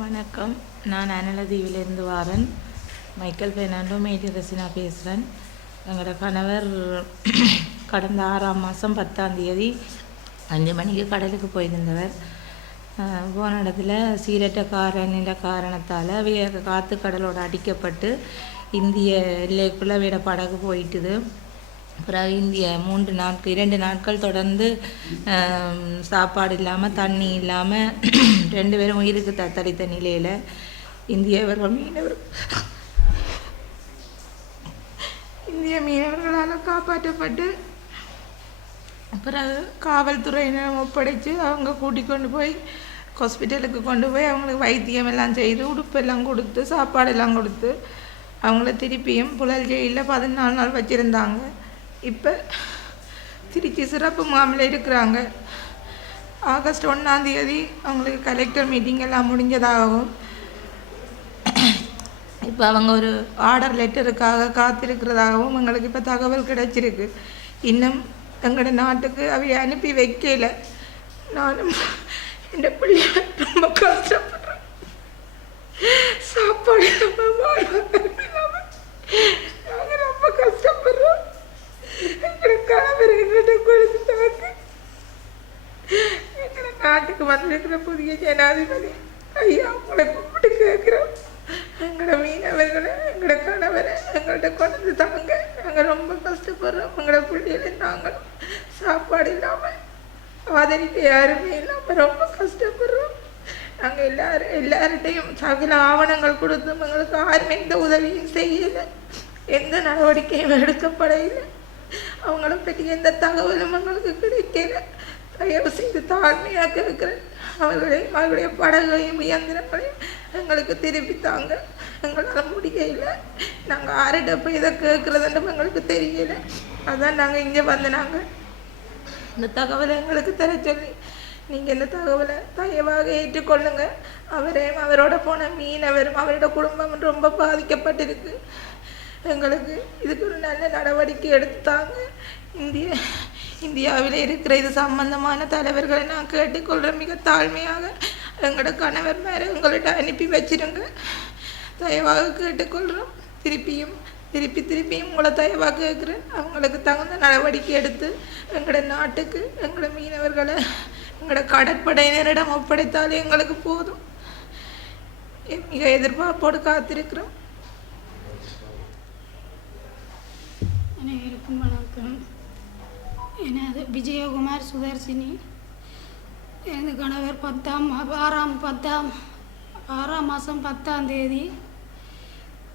வணக்கம் நான் அனலதீவிலிருந்து வாரன் மைக்கேல் பெர்னாண்டோ மேட்டி ரசினா பேசுகிறேன் எங்களோட கணவர் கடந்த ஆறாம் மாதம் பத்தாம் தேதி அஞ்சு மணிக்கு கடலுக்கு போயிருந்தவர் போன இடத்துல சீரற்ற நில காரணத்தால் காற்று கடலோடு அடிக்கப்பட்டு இந்திய எல்லைக்குள்ளே விட படகு போயிட்டுது பிறகு இந்திய மூன்று நாட்கள் இரண்டு நாட்கள் தொடர்ந்து சாப்பாடு இல்லாமல் தண்ணி இல்லாமல் ரெண்டு பேரும் உயிருக்கு தத்தளித்த நிலையில் இந்தியவர்கள் மீனவர்கள் இந்திய மீனவர்களால் காப்பாற்றப்பட்டு அப்புறம் காவல்துறையினரும் ஒப்படைச்சு அவங்க கூட்டிக் கொண்டு போய் ஹாஸ்பிட்டலுக்கு கொண்டு போய் அவங்களுக்கு வைத்தியம் எல்லாம் செய்து உடுப்பெல்லாம் கொடுத்து சாப்பாடெல்லாம் கொடுத்து அவங்கள திருப்பியும் புழல் ஜெயிலில் பதினாலு நாள் வச்சுருந்தாங்க இப்போ திருச்சி சிறப்பு முகாமில் இருக்கிறாங்க ஆகஸ்ட் ஒன்றாந்தேதி அவங்களுக்கு கலெக்டர் மீட்டிங் எல்லாம் முடிஞ்சதாகவும் இப்போ அவங்க ஒரு ஆர்டர் லெட்டருக்காக காத்திருக்கிறதாகவும் எங்களுக்கு இப்போ தகவல் கிடைச்சிருக்கு இன்னும் எங்களோட நாட்டுக்கு அவைய அனுப்பி வைக்கல நானும் என் பிள்ளை ரொம்ப கஷ்டப்படுறேன் சாப்பாடு இருக்கிற கணவர் என்னிடம் கொடுத்தாங்க எங்களை நாட்டுக்கு வந்திருக்கிற புதிய ஜனாதிபதி ஐயா உங்களை கூப்பிட்டு கேட்குறோம் எங்களோட மீனவர்களை எங்களோட கணவரை எங்கள்கிட்ட கொண்டு தாங்க நாங்கள் ரொம்ப கஷ்டப்படுறோம் எங்களோட பிள்ளைகளை நாங்களும் சாப்பாடு இல்லாமல் ஆதரிக்க யாருமே இல்லாமல் ரொம்ப கஷ்டப்படுறோம் நாங்கள் எல்லாரும் எல்லார்ட்டையும் சகல ஆவணங்கள் கொடுத்தும் எங்களுக்கு யாருமே எந்த உதவியும் செய்யலை எந்த நடவடிக்கையும் எடுக்கப்படையில்லை அவங்களை பற்றி எந்த தகவலும் அவங்களுக்கு கிடைக்கல தயவு செய்து தாழ்மையாக இருக்கிறேன் அவர்களுடைய அவர்களுடைய படகையும் இயந்திரங்களையும் எங்களுக்கு திருப்பி தாங்க எங்களால் முடியல நாங்கள் ஆறுகிட்ட போய் இதை கேட்குறதுன்னு எங்களுக்கு தெரியல அதான் நாங்கள் இங்கே வந்து நாங்கள் இந்த தகவலை எங்களுக்கு தர சொல்லி நீங்கள் இந்த தகவலை தயவாக ஏற்றுக்கொள்ளுங்கள் அவரையும் அவரோட போன மீனவரும் அவரோட குடும்பம் ரொம்ப பாதிக்கப்பட்டிருக்கு எங்களுக்கு இதுக்கு ஒரு நல்ல நடவடிக்கை எடுத்தாங்க இந்திய இந்தியாவில் இருக்கிற இது சம்பந்தமான தலைவர்களை நான் கேட்டுக்கொள்கிறேன் மிக தாழ்மையாக எங்களோட கணவர் மேலே எங்கள்கிட்ட அனுப்பி வச்சிருங்க தயவாக கேட்டுக்கொள்கிறோம் திருப்பியும் திருப்பி திருப்பியும் உங்களை தயவாக கேட்குறேன் அவங்களுக்கு தகுந்த நடவடிக்கை எடுத்து எங்களோட நாட்டுக்கு எங்களோட மீனவர்களை எங்களோட கடற்படையினரிடம் ஒப்படைத்தாலே எங்களுக்கு போதும் மிக எதிர்பார்ப்போடு காத்திருக்கிறோம் அனைவருக்கும் வணக்கம் எனது விஜயகுமார் சுதர்சினி எனது கணவர் பத்தாம் ஆறாம் பத்தாம் ஆறாம் மாதம் பத்தாம் தேதி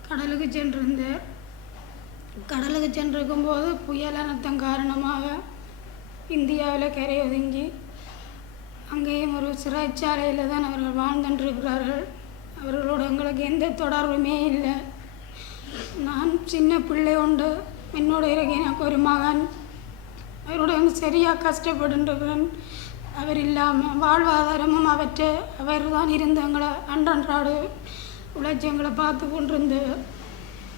கடலுக்கு சென்றிருந்தார் கடலுக்கு சென்றிருக்கும் போது புயல் அனர்த்தம் காரணமாக இந்தியாவில் கரை ஒதுங்கி அங்கேயும் ஒரு சிறைச்சாலையில் தான் அவர்கள் வாழ்ந்துட்டுருக்கிறார்கள் அவர்களோடு எங்களுக்கு எந்த தொடர்புமே இல்லை நான் சின்ன பிள்ளை உண்டு என்னோட இறகு எனக்கு ஒரு மகன் அவரோட வந்து சரியாக கஷ்டப்பட்டுருக்கிறேன் அவர் இல்லாமல் வாழ்வாதாரமும் அவற்ற அவர் தான் இருந்து எங்களை அன்றன்றாடு உழைச்சி எங்களை பார்த்து கொண்டிருந்து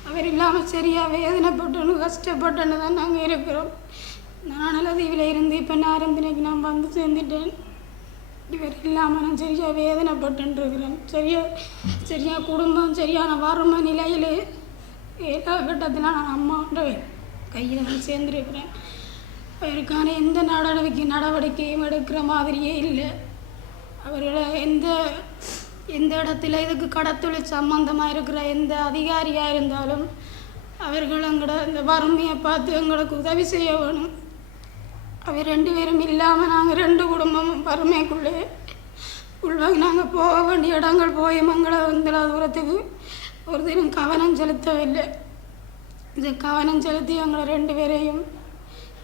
அவர் இல்லாமல் சரியாக வேதனைப்பட்டோன்னு கஷ்டப்பட்டோன்னு தான் நாங்கள் இருக்கிறோம் நான் நல்லதீவில் இருந்து இப்போ நாரந்தினைக்கு நான் வந்து சேர்ந்துட்டேன் இவர் இல்லாமல் நான் சரியாக வேதனைப்பட்டுருக்கிறேன் சரியாக சரியாக குடும்பம் சரியான வறுமை நிலையில் ஏதோ கட்டத்தினால் நான் அம்மான்ற கையில் நான் சேர்ந்துருக்கிறேன் அவருக்கான எந்த நடவடிக்கை நடவடிக்கையும் எடுக்கிற மாதிரியே இல்லை அவர்களை எந்த எந்த இடத்துல இதுக்கு கடத்தொழில் சம்மந்தமாக இருக்கிற எந்த அதிகாரியாக இருந்தாலும் அவர்கள் எங்களோட இந்த வறுமையை பார்த்து எங்களுக்கு உதவி செய்ய வேணும் அவர் ரெண்டு பேரும் இல்லாமல் நாங்கள் ரெண்டு குடும்பமும் வறுமைக்குள்ளே உள்வாங்க நாங்கள் போக வேண்டிய இடங்கள் போய் மங்கள வந்தல தூரத்துக்கு ஒரு தினம் கவனம் செலுத்தவில்லை இது கவனம் செலுத்தி எங்களை ரெண்டு பேரையும்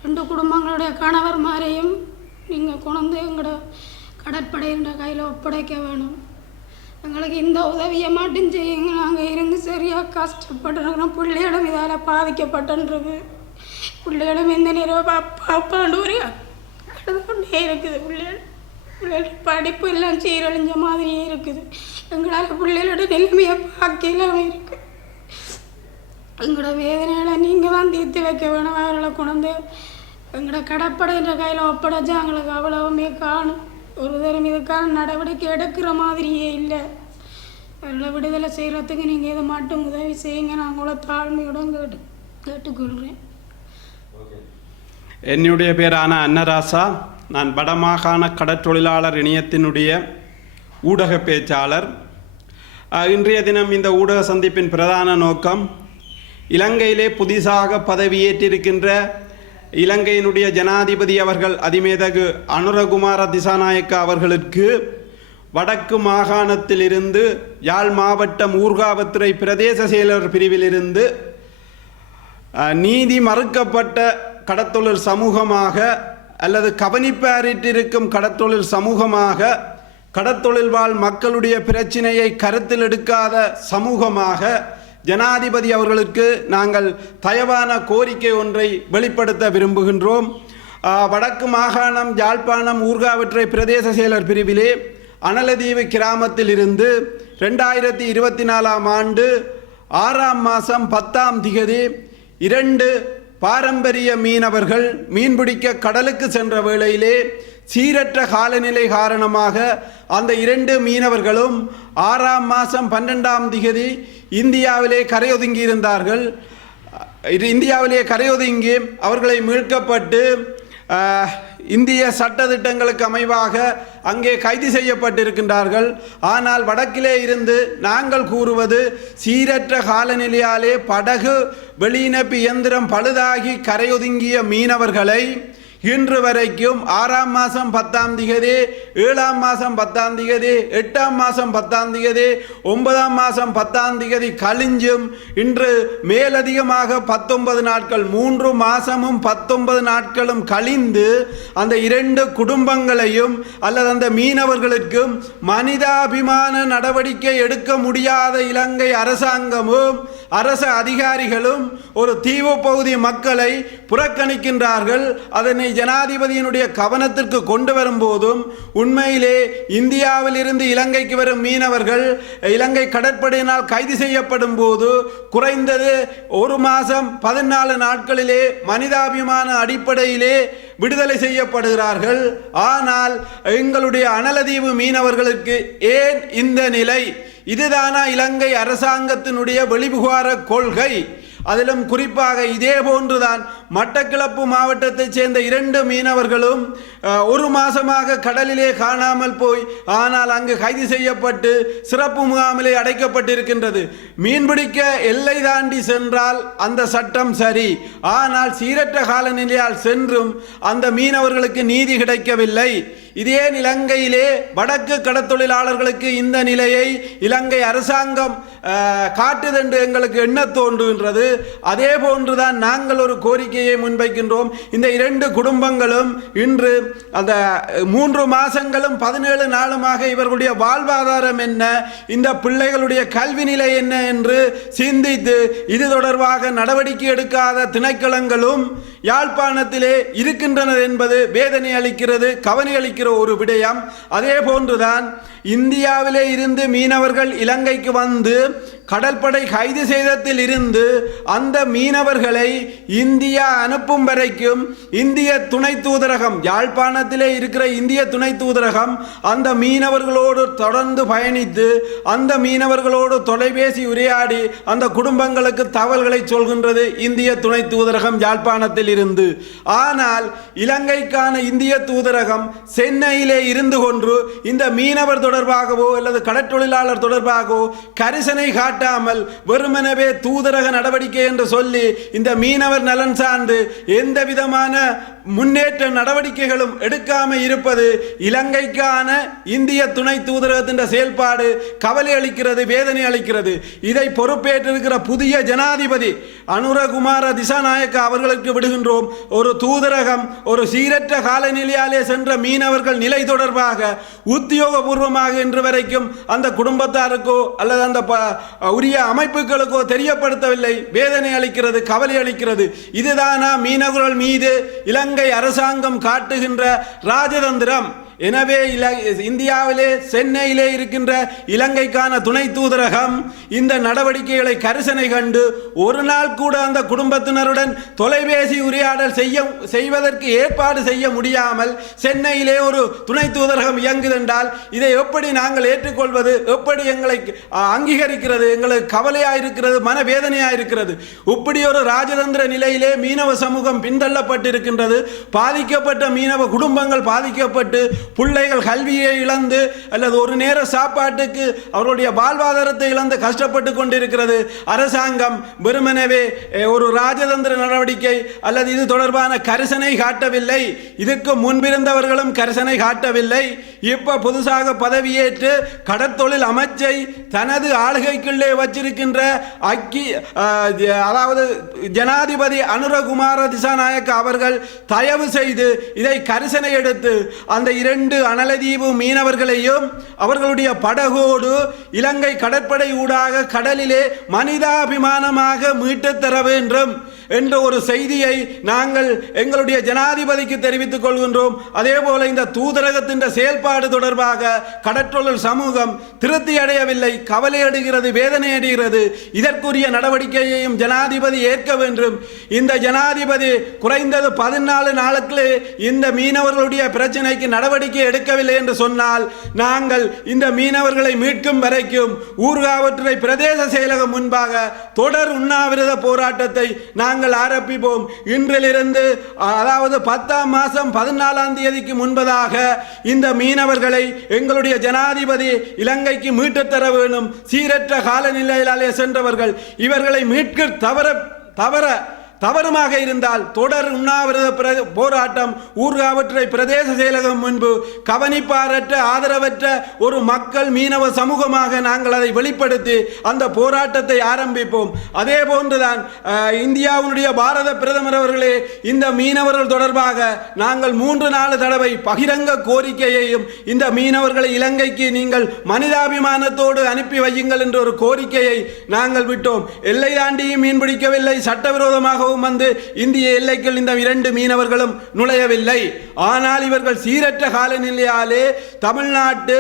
ரெண்டு குடும்பங்களுடைய கணவர்மாரையும் நீங்கள் கொண்டு எங்களோட கடற்படையின்ற கையில் ஒப்படைக்க வேணும் எங்களுக்கு இந்த உதவியை மட்டும் செய்யுங்க நாங்கள் இருந்து சரியாக கஷ்டப்பட்டுருக்கிறோம் பிள்ளையிடம் இதால் பாதிக்கப்பட்டுன்றது பிள்ளையிடம் இந்த நேரம் அப்பாப்பாண்டு ஒரு அழுது கொண்டே இருக்குது பிள்ளைகள் பிள்ளைகள் படிப்பு எல்லாம் சீரழிஞ்ச மாதிரியே இருக்குது எங்களால் பிள்ளைகளோட நிலைமையை பார்க்கல இருக்கு எங்களோட வேதனையில நீங்கள் தான் தீர்த்து வைக்க வேணும் அவர்களை கொண்டு எங்களோட கடற்படைன்ற கையில் ஒப்படைச்சா எங்களுக்கு அவ்வளவுமே காணும் ஒரு தரம் இதுக்கான நடவடிக்கை எடுக்கிற மாதிரியே இல்லை அவர்களை விடுதலை செய்கிறதுக்கு நீங்கள் இதை மட்டும் உதவி செய்யுங்க நான் அவங்கள தாழ்மையுடன் கேட்டு கேட்டுக்கொள்கிறேன் என்னுடைய பேரான அன்னராசா நான் வடமாகாண கடற்தொழிலாளர் இணையத்தினுடைய ஊடக பேச்சாளர் இன்றைய தினம் இந்த ஊடக சந்திப்பின் பிரதான நோக்கம் இலங்கையிலே புதிதாக பதவியேற்றிருக்கின்ற இலங்கையினுடைய ஜனாதிபதி அவர்கள் அதிமேதகு அனுரகுமார திசாநாயக்க அவர்களுக்கு வடக்கு மாகாணத்திலிருந்து யாழ் மாவட்டம் ஊர்காவத்துறை பிரதேச செயலர் பிரிவிலிருந்து நீதி மறுக்கப்பட்ட கடத்தொழில் சமூகமாக அல்லது கவனிப்பாரிட்டிருக்கும் கடத்தொழில் சமூகமாக கடத்தொழில் வாழ் மக்களுடைய பிரச்சினையை கருத்தில் எடுக்காத சமூகமாக ஜனாதிபதி அவர்களுக்கு நாங்கள் தயவான கோரிக்கை ஒன்றை வெளிப்படுத்த விரும்புகின்றோம் வடக்கு மாகாணம் யாழ்ப்பாணம் ஊர்காவற்றை பிரதேச செயலர் பிரிவிலே அனலதீவு கிராமத்தில் இருந்து ரெண்டாயிரத்தி இருபத்தி நாலாம் ஆண்டு ஆறாம் மாதம் பத்தாம் திகதி இரண்டு பாரம்பரிய மீனவர்கள் மீன்பிடிக்க கடலுக்கு சென்ற வேளையிலே சீரற்ற காலநிலை காரணமாக அந்த இரண்டு மீனவர்களும் ஆறாம் மாதம் பன்னெண்டாம் திகதி இந்தியாவிலே கரையொதுங்கியிருந்தார்கள் இந்தியாவிலே கரையொதுங்கி அவர்களை மீட்கப்பட்டு இந்திய சட்ட திட்டங்களுக்கு அமைவாக அங்கே கைது செய்யப்பட்டிருக்கின்றார்கள் ஆனால் வடக்கிலே இருந்து நாங்கள் கூறுவது சீரற்ற காலநிலையாலே படகு வெளியினப்பு இயந்திரம் பழுதாகி கரையொதுங்கிய மீனவர்களை இன்று வரைக்கும் ஆறாம் மாதம் பத்தாம் திகதி ஏழாம் மாதம் பத்தாம் திகதி எட்டாம் மாதம் பத்தாம் திகதி ஒன்பதாம் மாதம் பத்தாம் திகதி கழிஞ்சும் இன்று மேலதிகமாக பத்தொன்பது நாட்கள் மூன்று மாதமும் பத்தொன்பது நாட்களும் கழிந்து அந்த இரண்டு குடும்பங்களையும் அல்லது அந்த மீனவர்களுக்கும் மனிதாபிமான நடவடிக்கை எடுக்க முடியாத இலங்கை அரசாங்கமும் அரச அதிகாரிகளும் ஒரு தீவு பகுதி மக்களை புறக்கணிக்கின்றார்கள் அதனை ஜனாதிபதியினுடைய கவனத்திற்கு கொண்டு வரும்போதும் உண்மையிலே இந்தியாவில் இருந்து இலங்கைக்கு வரும் மீனவர்கள் இலங்கை கடற்படையினால் கைது செய்யப்படும் போது குறைந்தது ஒரு மாதம் பதினாலு நாட்களிலே மனிதாபிமான அடிப்படையிலே விடுதலை செய்யப்படுகிறார்கள் ஆனால் எங்களுடைய அனலதீவு மீனவர்களுக்கு ஏன் இந்த நிலை இதுதானா இலங்கை அரசாங்கத்தினுடைய வெளிபுகார கொள்கை அதிலும் குறிப்பாக இதே போன்றுதான் மட்டக்கிளப்பு மாவட்டத்தைச் சேர்ந்த இரண்டு மீனவர்களும் ஒரு மாசமாக கடலிலே காணாமல் போய் ஆனால் அங்கு கைது செய்யப்பட்டு சிறப்பு முகாமிலே அடைக்கப்பட்டிருக்கின்றது மீன்பிடிக்க எல்லை தாண்டி சென்றால் அந்த சட்டம் சரி ஆனால் சீரற்ற காலநிலையால் சென்றும் அந்த மீனவர்களுக்கு நீதி கிடைக்கவில்லை இதே இலங்கையிலே வடக்கு கடத்தொழிலாளர்களுக்கு இந்த நிலையை இலங்கை அரசாங்கம் காட்டுதென்று எங்களுக்கு எண்ண தோன்றுகின்றது அதே போன்றுதான் நாங்கள் ஒரு கோரிக்கையை முன்வைக்கின்றோம் இந்த இரண்டு குடும்பங்களும் இன்று அந்த மூன்று மாதங்களும் பதினேழு நாளுமாக இவர்களுடைய வாழ்வாதாரம் என்ன இந்த பிள்ளைகளுடைய கல்வி நிலை என்ன என்று சிந்தித்து இது தொடர்பாக நடவடிக்கை எடுக்காத திணைக்களங்களும் யாழ்ப்பாணத்திலே இருக்கின்றன என்பது வேதனை அளிக்கிறது கவனி அளிக்கிறது இருக்கிற ஒரு விடயம் அதே போன்றுதான் இந்தியாவிலே இருந்து மீனவர்கள் இலங்கைக்கு வந்து கடற்படை கைது செய்ததில் இருந்து அந்த மீனவர்களை இந்தியா அனுப்பும் வரைக்கும் இந்திய துணை தூதரகம் யாழ்ப்பாணத்திலே இருக்கிற இந்திய துணை தூதரகம் அந்த மீனவர்களோடு தொடர்ந்து பயணித்து அந்த மீனவர்களோடு தொலைபேசி உரையாடி அந்த குடும்பங்களுக்கு தகவல்களை சொல்கின்றது இந்திய துணை தூதரகம் யாழ்ப்பாணத்தில் இருந்து ஆனால் இலங்கைக்கான இந்திய தூதரகம் சென்னையிலே இருந்து கொன்று இந்த மீனவர் தொடர்பாகவோ அல்லது கடற்தொழிலாளர் தொடர்பாகவோ கரிசனை காட்டி காட்டாமல் வெறுமனவே தூதரக நடவடிக்கை என்று சொல்லி இந்த மீனவர் நலன் சார்ந்து எந்த விதமான முன்னேற்ற நடவடிக்கைகளும் எடுக்காம இருப்பது இலங்கைக்கான இந்திய துணை தூதரகத்தின் செயல்பாடு கவலை அளிக்கிறது வேதனை அளிக்கிறது இதை பொறுப்பேற்றிருக்கிற புதிய ஜனாதிபதி அனுரகுமார திசாநாயக்க அவர்களுக்கு விடுகின்றோம் ஒரு தூதரகம் ஒரு சீரற்ற காலநிலையாலே சென்ற மீனவர்கள் நிலை தொடர்பாக உத்தியோகபூர்வமாக இன்று வரைக்கும் அந்த குடும்பத்தாருக்கோ அல்லது அந்த உரிய அமைப்புகளுக்கோ தெரியப்படுத்தவில்லை வேதனை அளிக்கிறது கவலை அளிக்கிறது இதுதானா மீனவர்கள் மீது இலங்கை இலங்கை அரசாங்கம் காட்டுகின்ற ராஜதந்திரம் எனவே இல இந்தியாவிலே சென்னையிலே இருக்கின்ற இலங்கைக்கான துணை தூதரகம் இந்த நடவடிக்கைகளை கரிசனை கண்டு ஒரு நாள் கூட அந்த குடும்பத்தினருடன் தொலைபேசி உரையாடல் செய்ய செய்வதற்கு ஏற்பாடு செய்ய முடியாமல் சென்னையிலே ஒரு துணை தூதரகம் இயங்குதென்றால் இதை எப்படி நாங்கள் ஏற்றுக்கொள்வது எப்படி எங்களை அங்கீகரிக்கிறது எங்களுக்கு கவலையாக இருக்கிறது மனவேதனையாக இருக்கிறது இப்படி ஒரு ராஜதந்திர நிலையிலே மீனவ சமூகம் பின்தள்ளப்பட்டிருக்கின்றது பாதிக்கப்பட்ட மீனவ குடும்பங்கள் பாதிக்கப்பட்டு பிள்ளைகள் கல்வியை இழந்து அல்லது ஒரு நேர சாப்பாட்டுக்கு அவருடைய வாழ்வாதாரத்தை இழந்து கஷ்டப்பட்டு கொண்டிருக்கிறது அரசாங்கம் வெறுமனவே ஒரு ராஜதந்திர நடவடிக்கை அல்லது இது தொடர்பான கரிசனை காட்டவில்லை இதுக்கு முன்பிருந்தவர்களும் கரிசனை காட்டவில்லை இப்போ புதுசாக பதவியேற்று கடற்தொழில் அமைச்சை தனது ஆளுகைக்குள்ளே வச்சிருக்கின்ற அக்கி அதாவது ஜனாதிபதி அனுரகுமார திசாநாயக்க அவர்கள் தயவு செய்து இதை கரிசனை எடுத்து அந்த இரண்டு இரண்டு அனலதீவு மீனவர்களையும் அவர்களுடைய படகோடு இலங்கை கடற்படை ஊடாக கடலிலே மனிதாபிமானமாக மீட்டுத் தர வேண்டும் என்ற ஒரு செய்தியை நாங்கள் எங்களுடைய ஜனாதிபதிக்கு தெரிவித்துக் கொள்கின்றோம் அதே போல இந்த தூதரகத்தின் செயல்பாடு தொடர்பாக கடற்றொழில் சமூகம் திருப்தி அடையவில்லை வேதனை அடைகிறது இதற்குரிய நடவடிக்கையையும் ஜனாதிபதி ஏற்க வேண்டும் இந்த ஜனாதிபதி குறைந்தது பதினாலு நாளுக்கு இந்த மீனவர்களுடைய பிரச்சனைக்கு நடவடிக்கை நடவடிக்கை எடுக்கவில்லை என்று சொன்னால் நாங்கள் இந்த மீனவர்களை மீட்கும் வரைக்கும் ஊர்காவற்றுறை பிரதேச செயலகம் முன்பாக தொடர் உண்ணாவிரத போராட்டத்தை நாங்கள் ஆரம்பிப்போம் இன்றிலிருந்து அதாவது பத்தாம் மாதம் பதினாலாம் தேதிக்கு முன்பதாக இந்த மீனவர்களை எங்களுடைய ஜனாதிபதி இலங்கைக்கு மீட்டுத் தர வேண்டும் சீரற்ற காலநிலையிலே சென்றவர்கள் இவர்களை மீட்க தவற தவற தவறுமாக இருந்தால் தொடர் உண்ணாவிரத போராட்டம் ஊர்காவற்றை பிரதேச செயலகம் முன்பு கவனிப்பாரற்ற ஆதரவற்ற ஒரு மக்கள் மீனவ சமூகமாக நாங்கள் அதை வெளிப்படுத்தி அந்த போராட்டத்தை ஆரம்பிப்போம் அதே போன்றுதான் இந்தியாவுடைய பாரத பிரதமர் அவர்களே இந்த மீனவர்கள் தொடர்பாக நாங்கள் மூன்று நாலு தடவை பகிரங்க கோரிக்கையையும் இந்த மீனவர்களை இலங்கைக்கு நீங்கள் மனிதாபிமானத்தோடு அனுப்பி வையுங்கள் என்ற ஒரு கோரிக்கையை நாங்கள் விட்டோம் எல்லை தாண்டியும் மீன் பிடிக்கவில்லை சட்டவிரோதமாக திரும்பவும் வந்து இந்திய எல்லைக்குள் இந்த இரண்டு மீனவர்களும் நுழையவில்லை ஆனால் இவர்கள் சீரற்ற காலநிலையாலே தமிழ்நாட்டு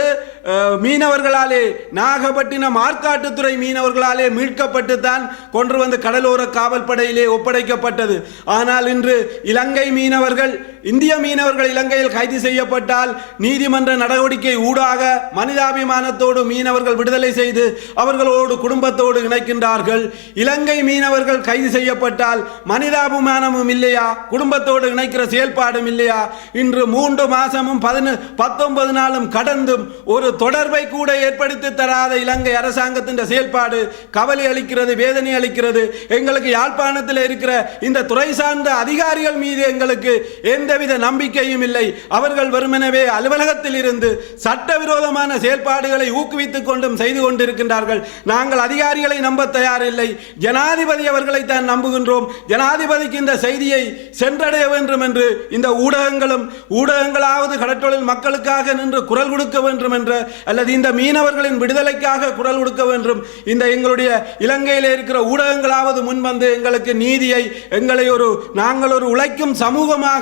மீனவர்களாலே நாகப்பட்டினம் ஆற்காட்டுத்துறை மீனவர்களாலே மீட்கப்பட்டு தான் கொன்று வந்து கடலோர காவல் படையிலே ஒப்படைக்கப்பட்டது ஆனால் இன்று இலங்கை மீனவர்கள் இந்திய மீனவர்கள் இலங்கையில் கைது செய்யப்பட்டால் நீதிமன்ற நடவடிக்கை ஊடாக மனிதாபிமானத்தோடு மீனவர்கள் விடுதலை செய்து அவர்களோடு குடும்பத்தோடு இணைக்கின்றார்கள் இலங்கை மீனவர்கள் கைது செய்யப்பட்டால் மனிதாபிமானமும் இல்லையா குடும்பத்தோடு இணைக்கிற செயல்பாடும் இல்லையா இன்று மூன்று மாசமும் பதினு பத்தொன்பது நாளும் கடந்தும் ஒரு தொடர்பை கூட ஏற்படுத்தி தராத இலங்கை அரசாங்கத்தின் செயல்பாடு கவலை அளிக்கிறது வேதனை அளிக்கிறது எங்களுக்கு யாழ்ப்பாணத்தில் இருக்கிற இந்த துறை சார்ந்த அதிகாரிகள் மீது எங்களுக்கு எந்தவித நம்பிக்கையும் இல்லை அவர்கள் வருமெனவே அலுவலகத்தில் இருந்து சட்டவிரோதமான செயல்பாடுகளை ஊக்குவித்துக் கொண்டும் செய்து கொண்டிருக்கின்றார்கள் நாங்கள் அதிகாரிகளை நம்ப தயாரில்லை ஜனாதிபதி அவர்களை தான் நம்புகின்றோம் ஜனாதிபதிக்கு இந்த செய்தியை சென்றடைய வேண்டும் என்று இந்த ஊடகங்களும் ஊடகங்களாவது கடற்றொழில் மக்களுக்காக நின்று குரல் கொடுக்க வேண்டும் என்ற அல்லது இந்த மீனவர்களின் விடுதலைக்காக குரல் கொடுக்க வேண்டும் இந்த எங்களுடைய இலங்கையில் இருக்கிற ஊடகங்களாவது முன்வந்து எங்களுக்கு நீதியை எங்களை ஒரு நாங்கள் ஒரு உழைக்கும் சமூகமாக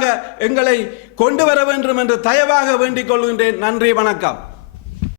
எங்களை கொண்டு வர வேண்டும் என்று தயவாக வேண்டிக் கொள்கின்றேன் நன்றி வணக்கம்